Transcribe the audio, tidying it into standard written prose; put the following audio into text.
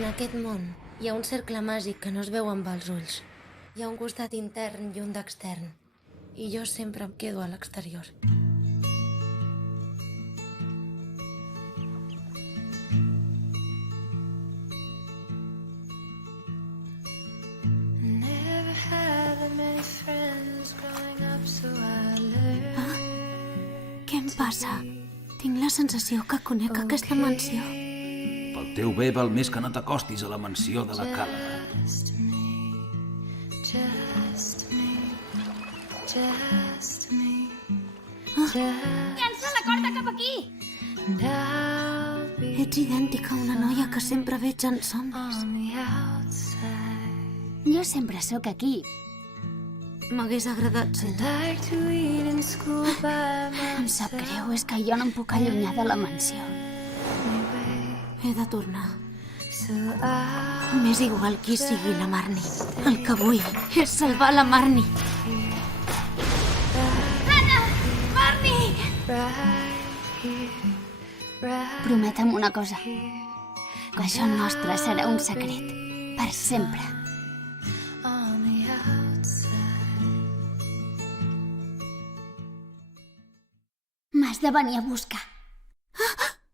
En aquest món hi ha un cercle màgic que no es veu amb els ulls. Hi ha un costat intern i un d'extern. I jo sempre em quedo a l'exterior. Què em passa? Tinc la sensació que conec aquesta mansió. Pel teu bé val més que no t'acostis a la mansió de la Càlida. Llança la corda cap aquí! Ets idèntica a una noia que sempre veig en somnis. Jo sempre sóc aquí. M'hagués agradat ser tu. Em sap greu, és que jo no em puc allunyar de la mansió. He de tornar. M'és igual qui sigui la Marnie. El que vull és salvar la Marnie. Anna! Marnie! Prometem una cosa. Que això nostre serà un secret. Per sempre. M'has de venir a buscar.